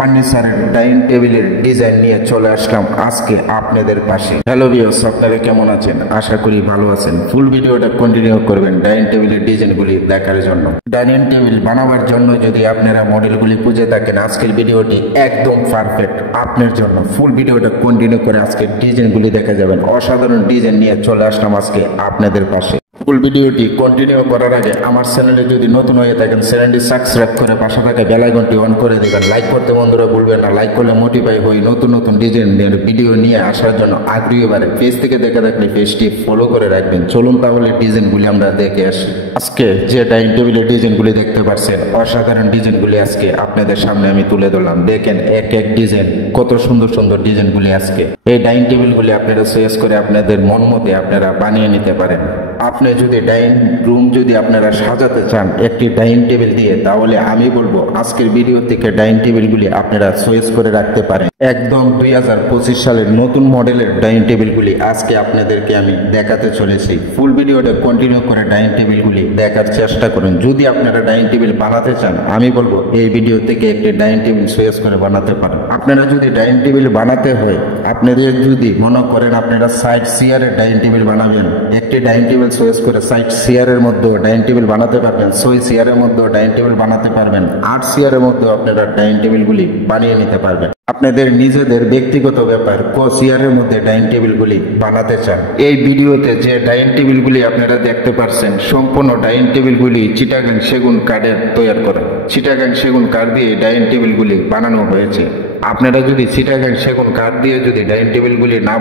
ফার্নিচারের ডাইনিং টেবিলের ডিজাইন নিয়ে চলে আসলাম আজকে আপনাদের পাশে। হ্যালো ভিউয়ার্স, আপনারা কেমন আছেন? আশা করি ভালো আছেন। ফুল ভিডিওটা কন্টিনিউ করবেন ডাইনিং টেবিলের ডিজাইনগুলি দেখার জন্য। ডাইনিং টেবিল বানাবার জন্য যদি আপনারা মডেলগুলি খুঁজে থাকেন, আজকের ভিডিওটি একদম পারফেক্ট আপনার জন্য। ফুল ভিডিওটা কন্টিনিউ করে আজকে ডিজাইনগুলি দেখা যাবেন। অসাধারণ ডিজাইন নিয়ে চলে আসলাম আজকে আপনাদের পাশে। ফুল ভিডিওটি কন্টিনিউ করার আগে আমার চ্যানেলে যদি নতুন হয়ে থাকেন, চ্যানেলটি সাবস্ক্রাইব করে পাশে থাকা বেল আইকনটি অন করে দেবেন। লাইক করতে বন্ধুরা ভুলবেন না। লাইক করলে মোটিভাই হই নতুন নতুন ডিজাইনের ভিডিও নিয়ে আসার জন্য আগ্রহী বাড়ে। পেজ থেকে দেখে থাকলে পেজটি ফলো করে রাখবেন। চলুন তাহলে ডিজাইনগুলি আমরা দেখে আসি। আজকে যে ডাইনিং টেবিলের ডিজাইনগুলি দেখতে পাচ্ছেন, অসাধারণ ডিজাইনগুলি আজকে আপনাদের সামনে আমি তুলে ধরলাম। দেখেন এক এক ডিজাইন, কত সুন্দর সুন্দর ডিজাইনগুলি আজকে। এই ডাইনিং টেবিলগুলি আপনারা চয়েস করে আপনাদের মন মতে আপনারা বানিয়ে নিতে পারেন। আপনি যদি ডাইনিং রুম যদি আপনারা সাজাতে চান একটি ডাইনিং টেবিল দিয়ে, তাহলে আমি বলবো আজকের ভিডিও থেকে ডাইনিং টেবিলগুলি আপনারা চয়েস করে রাখতে পারেন। একদম 2025 সালের নতুন মডেলের ডাইনিং টেবিলগুলি আজকে আপনাদেরকে আমি দেখাতে চলেছি। ফুল ভিডিওটা কন্টিনিউ করে ডাইনিং টেবিলগুলি দেখার চেষ্টা করুন। যদি আপনারা ডাইনিং টেবিল বানাতে চান, আমি বলবো এই ভিডিও থেকে একটি ডাইনিং টেবিল চয়েস করে বানাতে পারেন। আপনারা যদি ডাইনিং টেবিল বানাতে হয়, আপনাদের যদি মনে করেন আপনারা সাইড চেয়ারের ডাইনিং টেবিল বানাবেন, একটি ডাইনিং টেবিল চয়েস করে সাইড চেয়ারের মধ্যে ডাইনিং টেবিল বানাতে পারবেন। 6 চেয়ারের মধ্যে ডাইনিং টেবিল বানাতে পারবেন। 8 চেয়ারের মধ্যে আপনারা ডাইনিং টেবিলগুলি বানিয়ে নিতে পারবেন। আপনাদের নিজেদের ব্যক্তিগত ব্যাপার চেয়ারের মধ্যে ডাইনিং টেবিলগুলি বানাতে চান। এই ভিডিওতে যে ডাইনিং টেবিলগুলি আপনারা দেখতে পাচ্ছেন, সম্পূর্ণ ডাইনিং টেবিলগুলি চিটাগাং সেগুন কাঠের তৈরি করা। চিটাগাং সেগুন কাঠ দিয়ে ডাইনিং টেবিলগুলি বানানো হয়েছে। আপনারা যদি চিটাগাং সেগুন কাঠ দিয়ে যদি ডাইনিং টেবিলগুলি না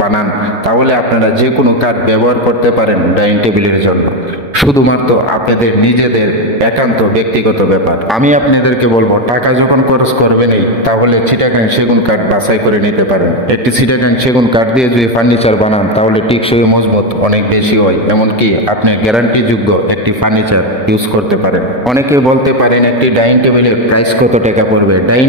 বানান, তাহলে আপনারা যে কোনো কাঠ ব্যবহার করতে পারেন ডাইনিং টেবিলের জন্য। শুধুমাত্র আপনাদের নিজেদের একান্ত ব্যক্তিগত ব্যাপার। আমি আপনাদেরকে বলবো, টাকা যখন খরচ করবেনই, তাহলে চিটাগাং সেগুন কাঠ বাছাই করে নিতে পারেন। একটি চিটাগাং সেগুন কাঠ দিয়ে যদি ফার্নিচার বানান, তাহলে টেকসই মজবুত অনেক বেশি হয়। এমনকি আপনি গ্যারান্টিযোগ্য একটি ফার্নিচার ইউজ করতে পারেন। অনেকে বলতে পারেন একটি ডাইনিং টেবিলের প্রাইস কত টাকা পড়বে। ডাইনিং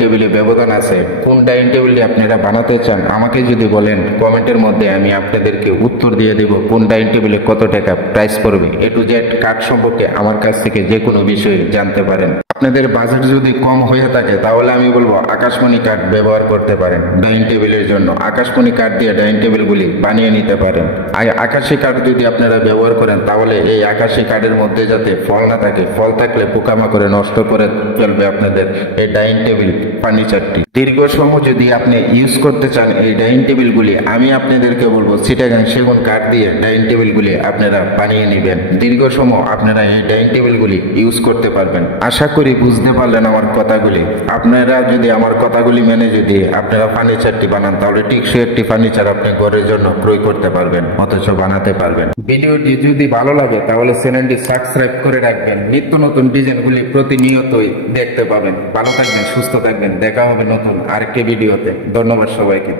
টেবিলে ব্যবধান আছে। কোন ডাইনিং টেবিলটি আপনারা বানাতে চান আমাকে যদি বলেন, কমেন্টের মধ্যে আমি আপনাদেরকে উত্তর দিয়ে দেব কোন ডাইনিং টেবিলে কত টাকা প্রাইস পড়বে। এ টু জেড কাঠ সম্পর্কে আমার কাছ থেকে যে কোনো বিষয়ে জানতে পারেন। আপনাদের বাজেট যদি কম হয়ে থাকে, তাহলে আমি বলবো আকাশমণি কাঠ ব্যবহার করতে পারেন ডাইনিং টেবিলের জন্য। আকাশমণি কাঠ দিয়ে ডাইনিং টেবিলগুলি বানিয়ে নিতে পারেন। আর আকাশি কাঠ যদি আপনারা ব্যবহার করেন, তাহলে এই আকাশি কাঠের মধ্যে যাতে ফল না থাকে, ফল থাকলে পোকামাকড়ে নষ্ট করে ফেলবে আপনাদের এই ডাইনিং টেবিল ফার্নিচারটি। দীর্ঘ সময় যদি আপনি ইউজ করতে চান এই ডাইনিং টেবিলগুলি, আমি আপনাদেরকে বলবো চিটাগাং সেগুন কাঠ দিয়ে ডাইনিং টেবিলগুলি আপনারা বানিয়ে নেবেন। দীর্ঘ সময় আপনারা এই ডাইনিং টেবিলগুলি ইউজ করতে পারবেন। আশা করি বুঝতে পারলেন আমার কথাগুলি। আপনারা যদি আমার কথাগুলি মেনে যদি আপনারা ফার্নিচারটি বানান, তাহলে টেকসই একটি ফার্নিচার আপনি ঘরের জন্য ক্রয় করতে পারবেন, অথচ বানাতে পারবেন। ভিডিওটি যদি ভালো লাগে, তাহলে চ্যানেলটি সাবস্ক্রাইব করে রাখবেন। নিত্য নতুন ডিজাইনগুলি প্রতিনিয়তই দেখতে পাবেন। ভালো থাকবেন, সুস্থ থাকবেন। দেখা হবে নতুন আরেকটি ভিডিওতে। ধন্যবাদ সবাইকে।